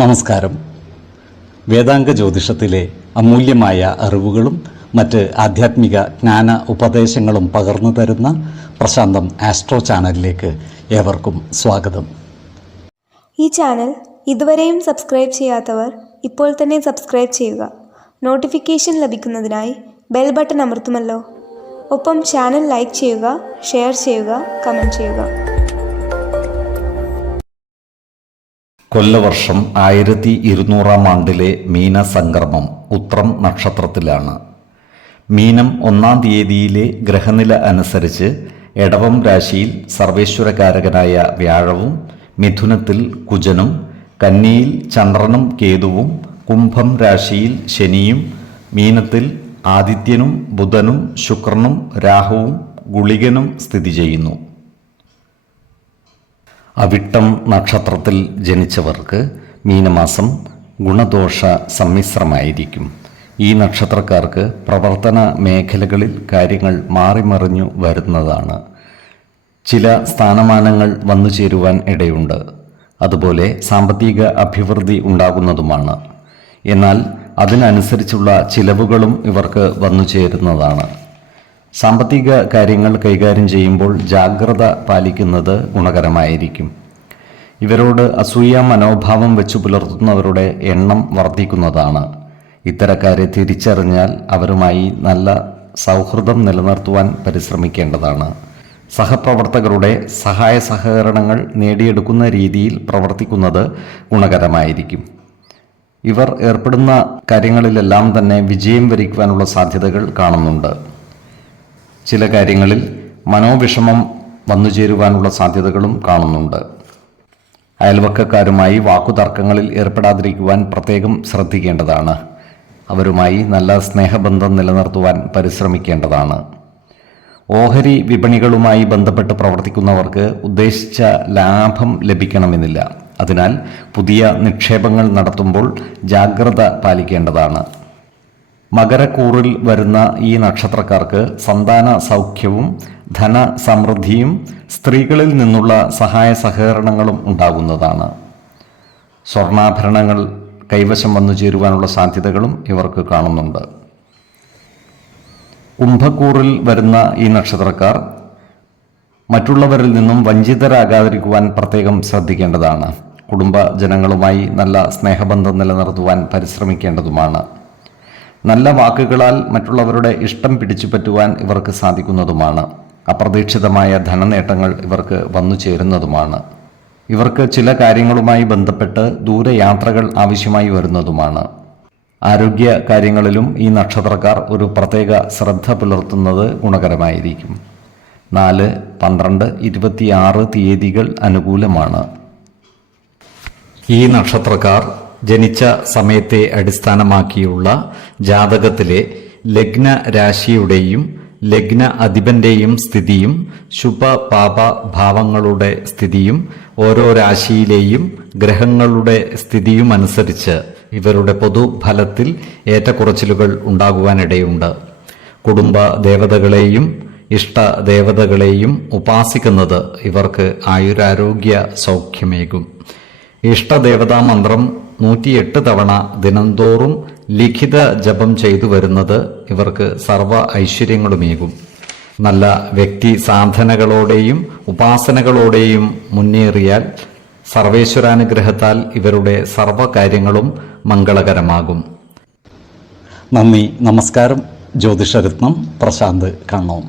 നമസ്കാരം. വേദാംഗ ജ്യോതിഷത്തിലെ അമൂല്യമായ അറിവുകളും മറ്റ് ആധ്യാത്മിക ജ്ഞാന ഉപദേശങ്ങളും പകർന്നു തരുന്ന പ്രശാന്തം ആസ്ട്രോ ചാനലിലേക്ക് ഏവർക്കും സ്വാഗതം. ഈ ചാനൽ ഇതുവരെയും സബ്സ്ക്രൈബ് ചെയ്യാത്തവർ ഇപ്പോൾ തന്നെ സബ്സ്ക്രൈബ് ചെയ്യുക. നോട്ടിഫിക്കേഷൻ ലഭിക്കുന്നതിനായി ബെൽ ബട്ടൺ അമർത്തുമല്ലോ. ഒപ്പം ചാനൽ ലൈക്ക് ചെയ്യുക, ഷെയർ ചെയ്യുക, കമൻറ്റ് ചെയ്യുക. കൊല്ലവർഷം 1200 ആണ്ടിലെ മീനസംക്രമം ഉത്രം നക്ഷത്രത്തിലാണ്. മീനം 1-ാം തീയതിയിലെ ഗ്രഹനില അനുസരിച്ച് എടവം രാശിയിൽ സർവേശ്വരകാരകനായ വ്യാഴവും, മിഥുനത്തിൽ കുജനും, കന്നിയിൽ ചന്ദ്രനും കേതുവും, കുംഭം രാശിയിൽ ശനിയും, മീനത്തിൽ ആദിത്യനും ബുധനും ശുക്രനും രാഹുവും ഗുളികനും സ്ഥിതി ചെയ്യുന്നു. അവിട്ടം നക്ഷത്രത്തിൽ ജനിച്ചവർക്ക് മീനമാസം ഗുണദോഷ സമ്മിശ്രമായിരിക്കും. ഈ നക്ഷത്രക്കാർക്ക് പ്രവർത്തന മേഖലകളിൽ കാര്യങ്ങൾ മാറിമറിഞ്ഞു വരുന്നതാണ്. ചില സ്ഥാനമാനങ്ങൾ വന്നു ചേരുവാൻ ഇടയുണ്ട്. അതുപോലെ സാമ്പത്തിക അഭിവൃദ്ധി ഉണ്ടാകുന്നതുമാണ്. എന്നാൽ അതിനനുസരിച്ചുള്ള ചിലവുകളും ഇവർക്ക് വന്നു ചേരുന്നതാണ്. സാമ്പത്തിക കാര്യങ്ങൾ കൈകാര്യം ചെയ്യുമ്പോൾ ജാഗ്രത പാലിക്കുന്നത് ഗുണകരമായിരിക്കും. ഇവരോട് അസൂയ മനോഭാവം വെച്ചു പുലർത്തുന്നവരുടെ എണ്ണം വർദ്ധിക്കുന്നതാണ്. ഇത്തരക്കാരെ തിരിച്ചറിഞ്ഞാൽ അവരുമായി നല്ല സൗഹൃദം നിലനിർത്തുവാൻ പരിശ്രമിക്കേണ്ടതാണ്. സഹപ്രവർത്തകരുടെ സഹായ സഹകരണങ്ങൾ നേടിയെടുക്കുന്ന രീതിയിൽ പ്രവർത്തിക്കുന്നത് ഗുണകരമായിരിക്കും. ഇവർ ഏർപ്പെടുന്ന കാര്യങ്ങളിലെല്ലാം തന്നെ വിജയം വരിക്കുവാനുള്ള സാധ്യതകൾ കാണുന്നുണ്ട്. ചില കാര്യങ്ങളിൽ മനോവിഷമം വന്നുചേരുവാനുള്ള സാധ്യതകളും കാണുന്നുണ്ട്. അയൽവക്കക്കാരുമായി വാക്കുതർക്കങ്ങളിൽ ഏർപ്പെടാതിരിക്കുവാൻ പ്രത്യേകം ശ്രദ്ധിക്കേണ്ടതാണ്. അവരുമായി നല്ല സ്നേഹബന്ധം നിലനിർത്തുവാൻ പരിശ്രമിക്കേണ്ടതാണ്. ഓഹരി വിപണികളുമായി ബന്ധപ്പെട്ട് പ്രവർത്തിക്കുന്നവർക്ക് ഉദ്ദേശിച്ച ലാഭം ലഭിക്കണമെന്നില്ല. അതിനാൽ പുതിയ നിക്ഷേപങ്ങൾ നടത്തുമ്പോൾ ജാഗ്രത പാലിക്കേണ്ടതാണ്. മകരക്കൂറിൽ വരുന്ന ഈ നക്ഷത്രക്കാർക്ക് സന്താന സൗഖ്യവും ധനസമൃദ്ധിയും സ്ത്രീകളിൽ നിന്നുള്ള സഹായ സഹകരണങ്ങളും ഉണ്ടാകുന്നതാണ്. സ്വർണ്ണാഭരണങ്ങൾ കൈവശം വന്നു ചേരുവാനുള്ള സാധ്യതകളും ഇവർക്ക് കാണുന്നുണ്ട്. കുംഭക്കൂറിൽ വരുന്ന ഈ നക്ഷത്രക്കാർ മറ്റുള്ളവരിൽ നിന്നും വഞ്ചിതരാകാതിരിക്കുവാൻ പ്രത്യേകം ശ്രദ്ധിക്കേണ്ടതാണ്. കുടുംബജനങ്ങളുമായി നല്ല സ്നേഹബന്ധം നിലനിർത്തുവാൻ പരിശ്രമിക്കേണ്ടതുമാണ്. നല്ല വാക്കുകളാൽ മറ്റുള്ളവരുടെ ഇഷ്ടം പിടിച്ചു പറ്റുവാൻ ഇവർക്ക് സാധിക്കുന്നതുമാണ്. അപ്രതീക്ഷിതമായ ധനനേട്ടങ്ങൾ ഇവർക്ക് വന്നു ചേരുന്നതുമാണ്. ഇവർക്ക് ചില കാര്യങ്ങളുമായി ബന്ധപ്പെട്ട് ദൂരയാത്രകൾ ആവശ്യമായി വരുന്നതുമാണ്. ആരോഗ്യ കാര്യങ്ങളിലും ഈ നക്ഷത്രക്കാർ ഒരു പ്രത്യേക ശ്രദ്ധ പുലർത്തുന്നത് ഗുണകരമായിരിക്കും. 4, 12, 26 തീയതികൾ അനുകൂലമാണ്. ഈ നക്ഷത്രക്കാർ ജനിച്ച സമയത്തെ അടിസ്ഥാനമാക്കിയുള്ള ജാതകത്തിലെ ലഗ്ന രാശിയുടെയും ലഗ്ന അധിപന്റെയും സ്ഥിതിയും ശുഭ പാപ ഭാവങ്ങളുടെ സ്ഥിതിയും ഓരോ രാശിയിലെയും ഗ്രഹങ്ങളുടെ സ്ഥിതിയും അനുസരിച്ച് ഇവരുടെ പൊതുഫലത്തിൽ ഏറ്റക്കുറച്ചിലുകൾ ഉണ്ടാകുവാനിടയുണ്ട്. കുടുംബ ദേവതകളെയും ഇഷ്ട ദേവതകളെയും ഉപാസിക്കുന്നത് ഇവർക്ക് ആയുരാരോഗ്യ സൗഖ്യമേകും. ഇഷ്ടദേവതാ മന്ത്രം 108 തവണ ദിനംതോറും ലിഖിത ജപം ചെയ്തു വരുന്നത് ഇവർക്ക് സർവ്വ ഐശ്വര്യങ്ങളുമേകും. നല്ല വ്യക്തി സാധനകളോടെയും ഉപാസനകളോടെയും മുന്നേറിയാൽ സർവേശ്വരാനുഗ്രഹത്താൽ ഇവരുടെ സർവ്വകാര്യങ്ങളും മംഗളകരമാകും. നന്ദി, നമസ്കാരം. ജ്യോതിഷരത്നം പ്രശാന്ത് കണ്ണോം.